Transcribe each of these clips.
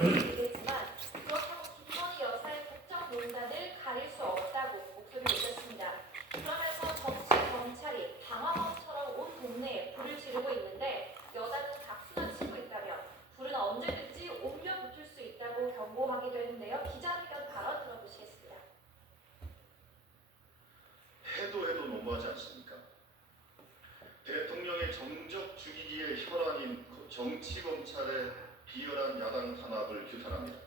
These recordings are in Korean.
말씀드리겠지만 그렇다고 김건희 여사의 국정농단을 가릴 수 없다고 목소리를 높였습니다. 그러면서 정치 경찰이 방화범처럼 온 동네에 불을 지르고 있는데 여당은 박수나 치고 있다며 불은 언제든지 옮겨 붙을 수 있다고 경고하기도 했는데요. 기자회견 발언 들어보시겠습니다. 해도 너무하지 않습니까? 대통령의 정적 죽이기의 혈안인 정치검찰의 비열한 야당 탄압을 규탄합니다.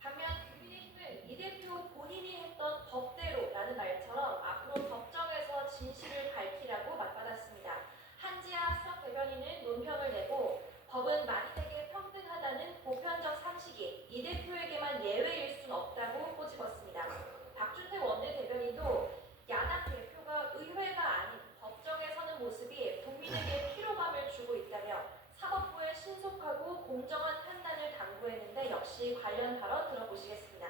반면 국민의힘은 이 대표 본인이 했던 법대로라는 말처럼 앞으로 법정에서 진실을 밝히라고 맞받았습니다. 한지아 수석 대변인은 논평을 내고 법은 만인에게 평등하다는 보편적 상식이 이 대표에게만 예외일 순 없다고 꼬집었습니다. 박준택 원내대변인도 야당 대표가 의회가 아닌 법정에 서는 모습이 국민에게 피로감을 주고 있다며 사법부의 신속하고 공정한 판단을 당부했는데 역시 관련 발언 들어보시겠습니다.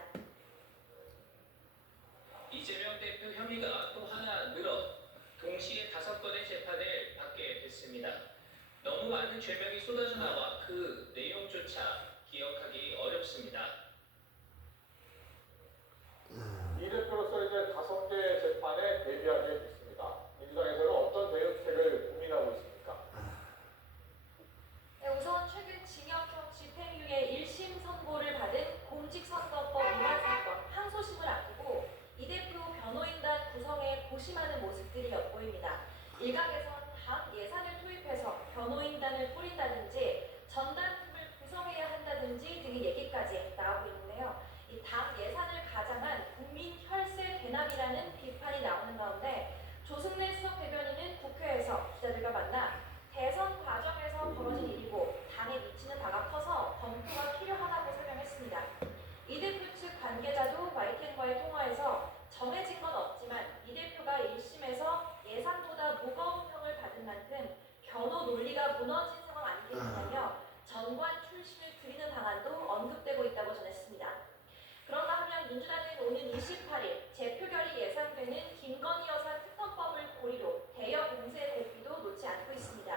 이재명 대표 혐의가 또 하나 늘어 동시에 5건의 재판을 받게 됐습니다. 너무 많은 죄명이 쏟아져 나와 그 내용조차 기억하기 어렵습니다. 이 대표로서 이제 5개 재판에 대비하게 됐습니다. 민주당에서는 어떤 대응책을 고민하고 있습니까? 네, 우선 최근 징역형 집행유예 1심 선고를 받은 공직선거법 위반 사건 항소심을 앞두고 이 대표 변호인단 구성에 고심하는 모습들이 엿보입니다. 일각에선 당 예산을 투입해서 변호인단을 꾸린다든지 전담팀을 구성해야 한다든지 등의 얘기까지 나오고 있는데요. 이 당 예산을 가장한 국민 혈세 대납이라는 비판이 나오는 가운데 조승래 수석 대변인은 국회에서 기자들과 만나 대선 과정에서 벌어진 일이고 당에 미치는 바가 커서 검토가 필요하다고 설명했습니다. 이 대표 측 관계자도 YTN과의 통화에서 정해진 건 없지만 이 대표가 1심에서 예상보다 무거운 형을 받은 만큼 변호 논리가 무너진 상황 아니겠느냐며 전관 출신을 들이는 방안도 언급되고 있다고 전했습니다. 그런가 하면 민주당은 오는 28일 재표결이 예상되는 김건희 여사 특검법을 고리로 대여 공세 고비도 놓지 않고 있습니다.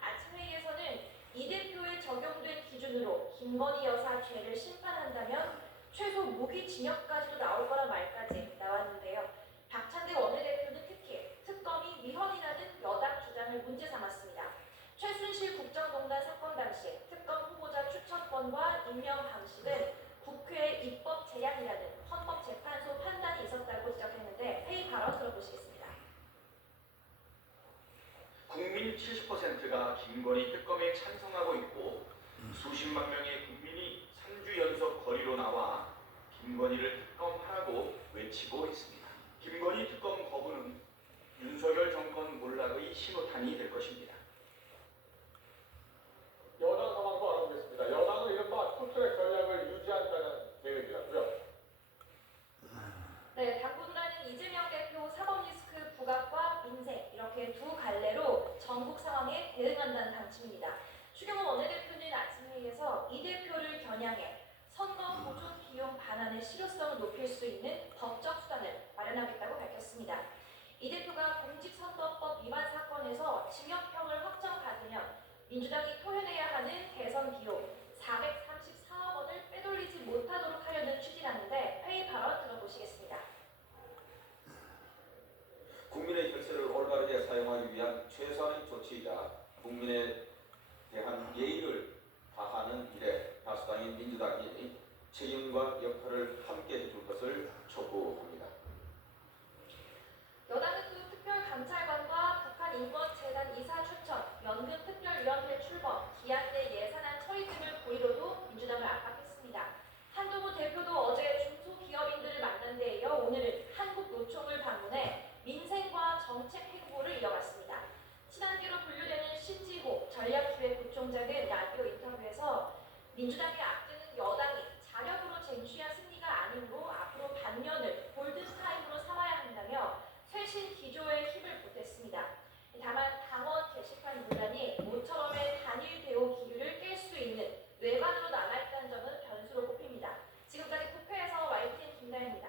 아침 회의에서는 이 대표에 적용된 기준으로 김건희 여사 죄를 심판한다면 최소 무기징역까지도 나올 거란 말까지 나왔는데요. 박찬대 원내대표는 특히 특검이 위헌이라는 여당 주장을 문제 삼았습니다. 최순실 국정농단 사건 당시 특검 후보자 추천권과 임명 방식은 국회의 입법 제약이라는 헌법재판소 판단이 있었다고 지적했는데 회의 발언 들어보시겠습니다. 국민 70%가 김건희 특검에 찬성하고 있고 수십만 명의 국민이 3주 연속 거리로 나와 김건희를 특검하라고 외치고 있습니다. 김건희 특검 거부는 윤석열 정권 몰락의 신호탄이 될 것입니다. 여당 상황도 알아보겠습니다. 여당은 이른바 투트랙 전략을 유지한다는 계획이라고요. 네, 당분간은 이재명 대표 사법 리스크 부각과 민생 이렇게 두 갈래로 전국 상황에 대응한다는 방침입니다. 추경호 원내대표는 아침 회의에서 이 대표를 겨냥해 선거 보조 비용 반환의 실효성을 높일 수 있는 법적 수단을 마련하겠다고 밝혔습니다. 이 대표가 공직선거법 위반 사건에서 징역형을 확정받으면 민주당이 토해내야 하는 대선 비용 434억 원을 빼돌리지 못하도록 하려는 취지라는데 회의 발언 들어보시겠습니다. 국민의 혈세를 올바르게 사용하기 위한 최선의 조치이자 국민에 대한 예의를 다하는 일에 다수당인 민주당이 책임과 역할을 함께 해줄 것을 촉구합니다. 여당은 또 특별감찰관과 북한인권재단 이사 추천, 연금특별위원회 출범, 기한내 예산안 처리 등을 고리로도 민주당을 압박했습니다. 한동훈 대표도 어제 중소기업인들을 만난 데 이어 오늘은 한국노총을 방문해 민생과 정책 행보를 이어갔습니다. 친한계로 분류되는 신지호 전략기획부총장은 라디오 인터뷰에서 민주당이 앞두는 여당이 자력으로 쟁취한 승리가 아니므로 앞으로 반면을 골든타임으로 삼아야 한다며 쇄신 기조에 힘을 보탰습니다. 다만 당원 게시판 논란이 모처럼의 단일 대오 기류를 깰 수 있는 뇌관으로 남아있다는 점은 변수로 꼽힙니다. 지금까지 국회에서 YTN 김나연입니다.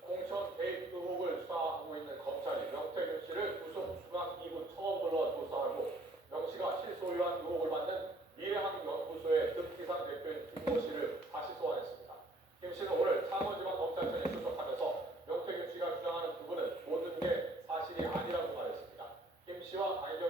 공천 개입 의혹을 수사하고 있는 검찰이 명태균 씨를 구속 수감 이후 처음으로 조사하고 명 씨가 실소유한 의혹을 받는 씨와 강희경